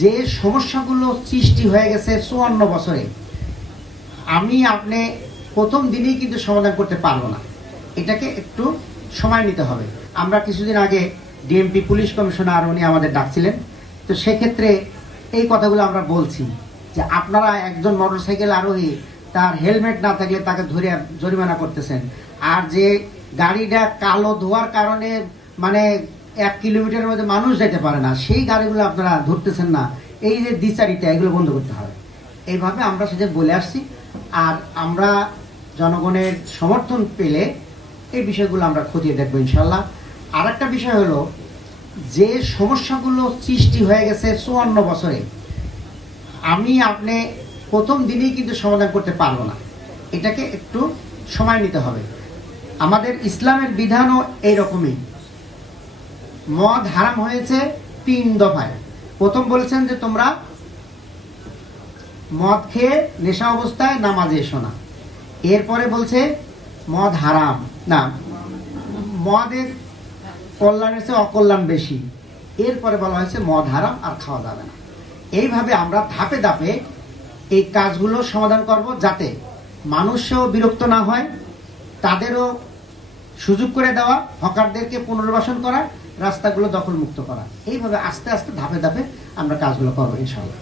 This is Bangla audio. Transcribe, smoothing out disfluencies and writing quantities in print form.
যে সমস্যাগুলো সৃষ্টি হয়ে গেছে 54 বছরে, আমি আপনি প্রথম দিনেই কিন্তু সমাধান করতে পারবো না। এটাকে একটু সময় নিতে হবে। আমরা কিছুদিন আগে ডিএমপি পুলিশ কমিশনার উনি আমাদের ডাকছিলেন, তো সেক্ষেত্রে এই কথাগুলো আমরা বলছি যে আপনারা একজন মোটরসাইকেল আরোহী তার হেলমেট না থাকলে তাকে ধরে জরিমানা করতেছেন, আর যে গাড়িটা কালো ধোয়ার কারণে মানে 1 কিলোমিটারের মধ্যে মানুষ যেতে পারে না, সেই গাড়িগুলো আপনারা ধরতেছেন না। এই যে দ্বিচারিতা, এগুলো বন্ধ করতে হবে। এইভাবে আমরা সেটা বলে আসছি। আর আমরা জনগণের সমর্থন পেলে এই বিষয়গুলো আমরা খতিয়ে দেখবো ইনশাল্লাহ। আর একটা বিষয় হলো, যে সমস্যাগুলো সৃষ্টি হয়ে গেছে 54 বছরে, আমি আপনি প্রথম দিনেই কিন্তু সমাধান করতে পারবো না। এটাকে একটু সময় নিতে হবে। আমাদের ইসলামের বিধানও এইরকমই। মদ হারাম হয়েছে 3 দফায়। প্রথম বলেছেন যে তোমরা মদ খেয়ে নেশা অবস্থায় নামাজে এসো না। এরপরে বলছে মদ হারাম না, মদের কল্যাণের চেয়ে অকল্যাণ বেশি। এরপরে বলা হয়েছে মদ হারাম আর খাওয়া যাবে না। এইভাবে আমরা ধাপে ধাপে এই কাজগুলো সমাধান করব, যাতে মানুষও বিরক্ত না হয়, তাদেরও সুযোগ করে দেওয়া, হকারদেরকে পুনর্বাসন করা, রাস্তাগুলো দখল মুক্ত করা। এইভাবে আস্তে আস্তে ধাপে ধাপে আমরা কাজগুলো করবো ইনশাআল্লাহ।